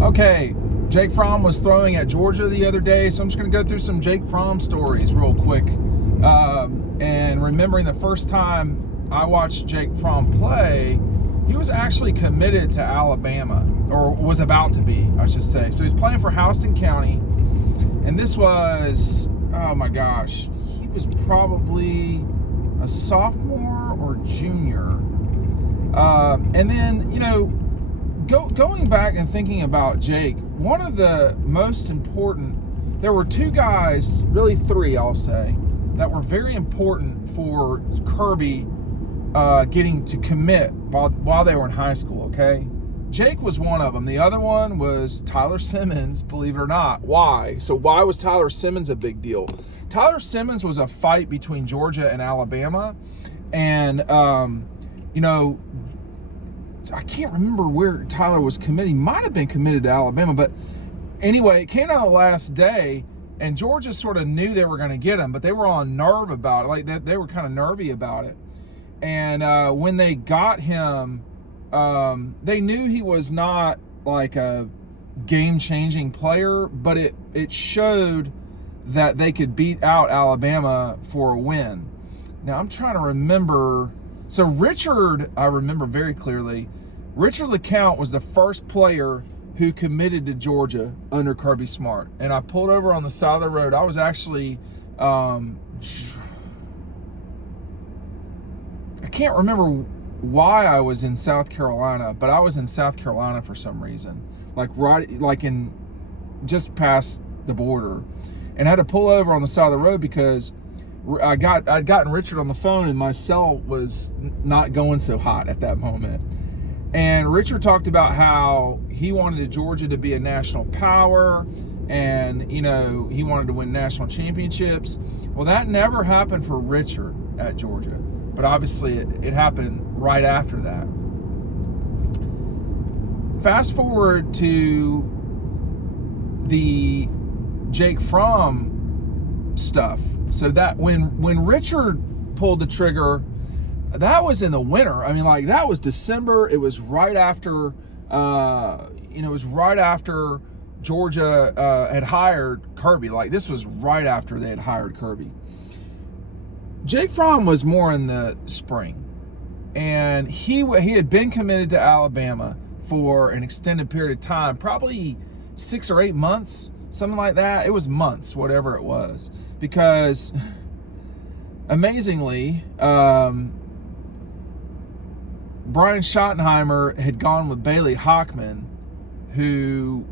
Okay, Jake Fromm was throwing at Georgia the other day, so I'm just going to go through some Jake Fromm stories real quick. And remembering the first time I watched Jake Fromm play, he was actually committed to Alabama, or was about to be, I should say. So he's playing for Houston County, and this was, oh my gosh, he was probably a sophomore or junior. And then, going back and thinking about Jake, one of the most important, there were two guys, really three, I'll say, that were very important for Kirby getting to commit while they were in high school, okay? Jake was one of them. The other one was Tyler Simmons, believe it or not. Why? So why was Tyler Simmons a big deal? Tyler Simmons was a fight between Georgia and Alabama, and I can't remember where Tyler was committed. He might have been committed to Alabama, but anyway, it came down the last day, and Georgia sort of knew they were going to get him, but they were on nerve about it. Like they were kind of nervy about it. And when they got him, they knew he was not like a game-changing player, but it showed that they could beat out Alabama for a win. Now, I'm trying to remember. So Richard, I remember very clearly, Richard LeCount was the first player who committed to Georgia under Kirby Smart. And I pulled over on the side of the road. I was actually, I can't remember why I was in South Carolina, but I was in South Carolina for some reason, like in just past the border, and I had to pull over on the side of the road because I'd gotten Richard on the phone, and my cell was not going so hot at that moment. And Richard talked about how he wanted Georgia to be a national power, and he wanted to win national championships. Well, that never happened for Richard at Georgia, but obviously it happened right after that. Fast forward to the Jake Fromm stuff. So that when Richard pulled the trigger, that was in the winter. I mean, like, that was December. It was right after, Georgia had hired Kirby. Like, this was right after they had hired Kirby. Jake Fromm was more in the spring, and he had been committed to Alabama for an extended period of time, probably 6 or 8 months, something like that. It was months, whatever it was. Because amazingly, Brian Schottenheimer had gone with Bailey Hockman, who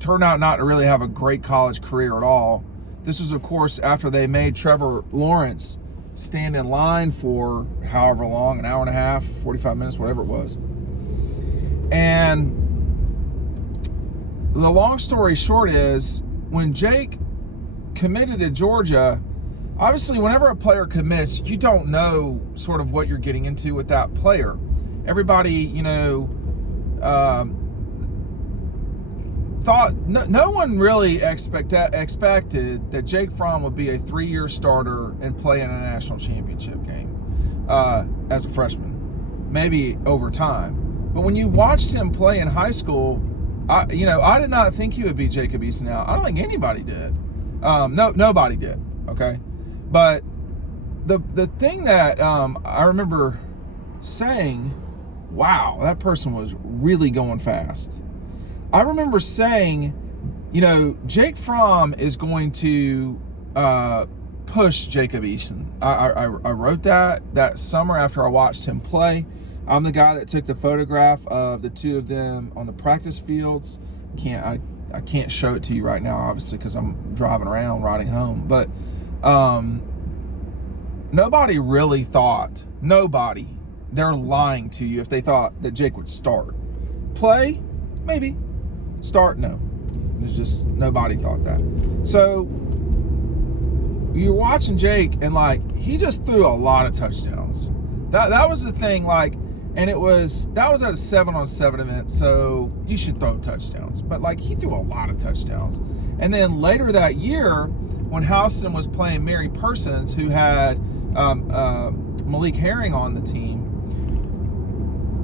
turned out not to really have a great college career at all. This was, of course, after they made Trevor Lawrence stand in line for however long, an hour and a half, 45 minutes, whatever it was. And the long story short is, when Jake committed to Georgia, obviously whenever a player commits, you don't know sort of what you're getting into with that player. Everybody, thought, no one really expected that Jake Fromm would be a 3-year starter and play in a national championship game as a freshman, maybe over time. But when you watched him play in high school, I did not think he would be Jacob Eason out. I don't think anybody did. Nobody did, okay? But the thing that I remember saying, wow, that person was really going fast. I remember saying, Jake Fromm is going to push Jacob Eason. I wrote that summer after I watched him play. I'm the guy that took the photograph of the two of them on the practice fields. I can't show it to you right now, obviously, because I'm driving around, riding home. But nobody really thought, they're lying to you if they thought that Jake would start. Play? Maybe. Start? No. There's just, nobody thought that. So you're watching Jake, and he just threw a lot of touchdowns. That was the thing, and that was at a 7-on-7 event, so you should throw touchdowns. But he threw a lot of touchdowns. And then later that year, when Houston was playing Mary Persons, who had Malik Herring on the team,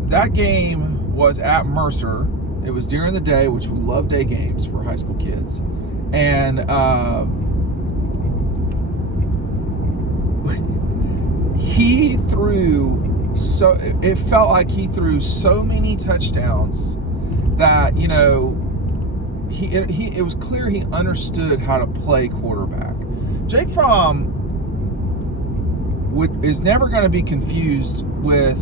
that game was at Mercer, It was during the day, which we love day games for high school kids. And he threw it felt like he threw so many touchdowns that, you know, it was clear he understood how to play quarterback. Jake Fromm is never going to be confused with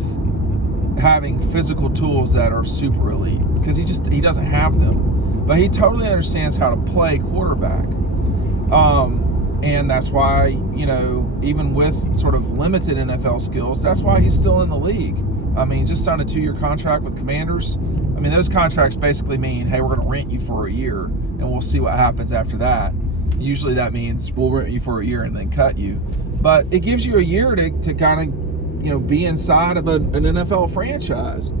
having physical tools that are super elite, because he doesn't have them, but he totally understands how to play quarterback. And that's why, you know, even with sort of limited NFL skills, that's why he's still in the league. I mean, just signed a 2-year contract with Commanders. I mean, those contracts basically mean, hey, we're going to rent you for a year and we'll see what happens after that. Usually that means we'll rent you for a year and then cut you. But it gives you a year to kind of, you know, be inside of an NFL franchise.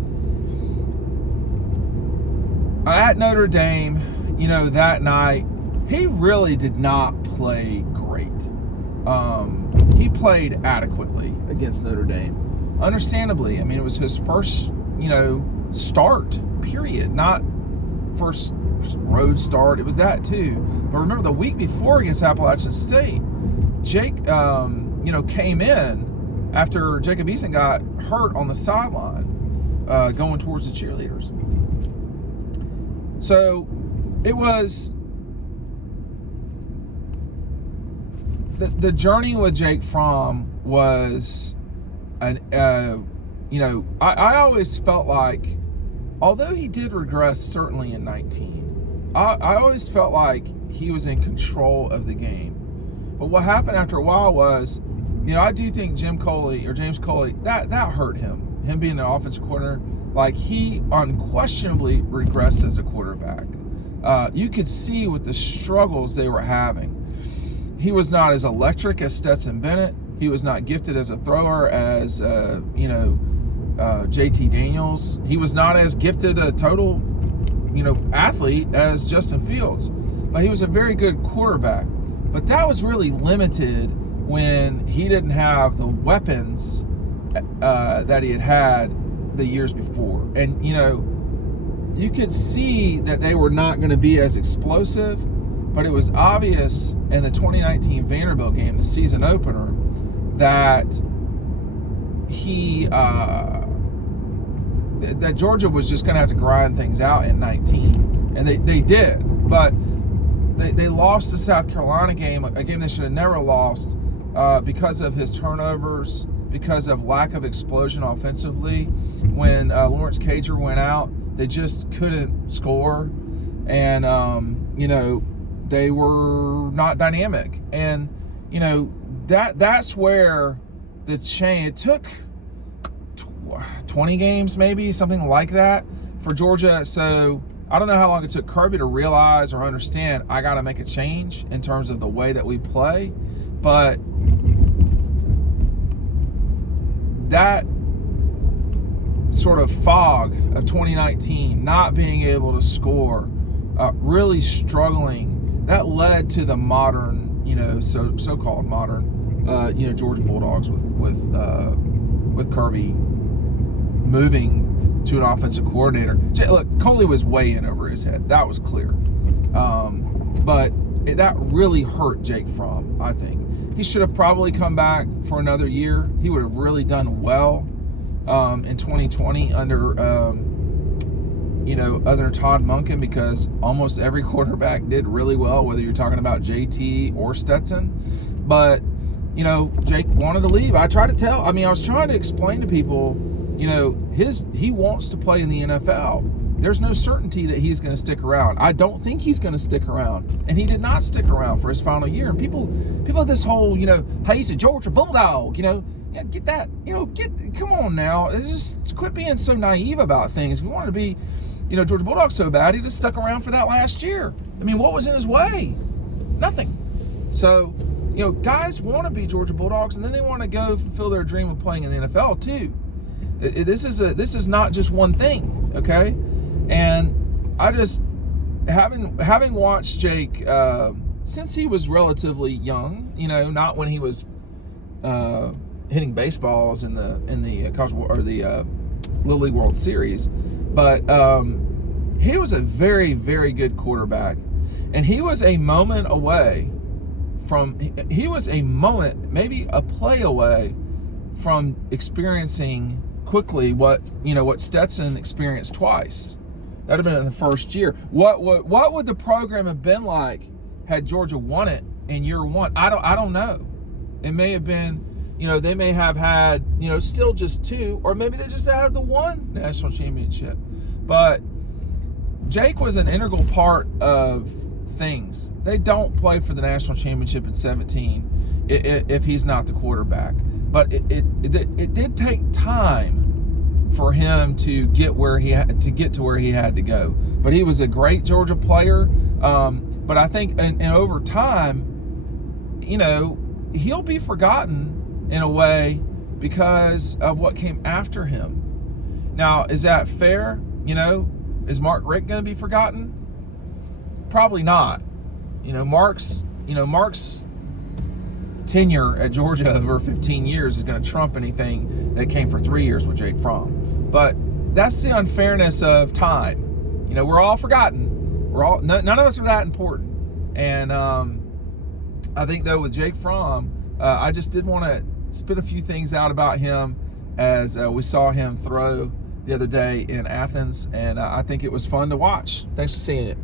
At Notre Dame, you know, that night, he really did not play great. He played adequately against Notre Dame. Understandably, I mean, it was his first, you know, start, period. Not first road start. It was that too. But remember, the week before against Appalachian State, Jake, you know, came in after Jacob Eason got hurt on the sideline, going towards the cheerleaders. So it was the journey with Jake Fromm was you know, I always felt like, although he did regress certainly in 19, I always felt like he was in control of the game. But what happened after a while was, you know, I do think James Coley, that hurt him. Him being an offensive coordinator, like, he unquestionably regressed as a quarterback. You could see with the struggles they were having. He was not as electric as Stetson Bennett. He was not gifted as a thrower as, you know, JT Daniels. He was not as gifted a total, you know, athlete as Justin Fields. But he was a very good quarterback. But that was really limited when he didn't have the weapons that he had the years before. And, you know, you could see that they were not going to be as explosive, but it was obvious in the 2019 Vanderbilt game, the season opener, that that Georgia was just going to have to grind things out in 19. And they did. But they lost the South Carolina game, a game they should have never lost, because of his turnovers, because of lack of explosion offensively. When Lawrence Cager went out, they just couldn't score. And, you know, they were not dynamic. And, you know, that's where the chain, it took 20 games maybe, something like that, for Georgia. So I don't know how long it took Kirby to realize or understand, I got to make a change in terms of the way that we play. But that sort of fog of 2019, not being able to score, really struggling, that led to the modern, you know, so-called modern, you know, Georgia Bulldogs with Kirby moving to an offensive coordinator. Look, Coley was way in over his head. That was clear. But that really hurt Jake Fromm, I think. He should have probably come back for another year. He would have really done well in 2020 under, you know, under Todd Monken, because almost every quarterback did really well, whether you're talking about JT or Stetson. But, you know, Jake wanted to leave. I was trying to explain to people, you know, he wants to play in the NFL. There's no certainty that he's going to stick around. I don't think he's going to stick around. And he did not stick around for his final year. And people have this whole, you know, hey, he's a Georgia Bulldog, you know, yeah, get that, you know, come on now. Just quit being so naive about things. If we wanted to be, you know, Georgia Bulldogs so bad, he just stuck around for that last year. I mean, what was in his way? Nothing. So, you know, guys want to be Georgia Bulldogs, and then they want to go fulfill their dream of playing in the NFL too. This is not just one thing, okay? And I just, having watched Jake since he was relatively young, you know, not when he was hitting baseballs in the college or the Little League World Series, but he was a very, very good quarterback. And he was a moment away from, he was a moment, maybe a play away from experiencing quickly what Stetson experienced twice. That would have been in the first year. What would the program have been like had Georgia won it in year one? I don't know. It may have been, they may have had, still just 2, or maybe they just have the 1 national championship. But Jake was an integral part of things. They don't play for the national championship in 17 if he's not the quarterback. But it did take time for him to get where he had to go. But he was a great Georgia player. But I think, and over time, he'll be forgotten in a way because of what came after him. Now, is that fair? Is Mark Richt going to be forgotten? Probably not. Mark's tenure at Georgia over 15 years is going to trump anything that came for 3 years with Jake Fromm. But that's the unfairness of time. We're all forgotten. None of us are that important. And I think, though, with Jake Fromm, I just did want to spit a few things out about him as we saw him throw the other day in Athens, and I think it was fun to watch. Thanks for seeing it.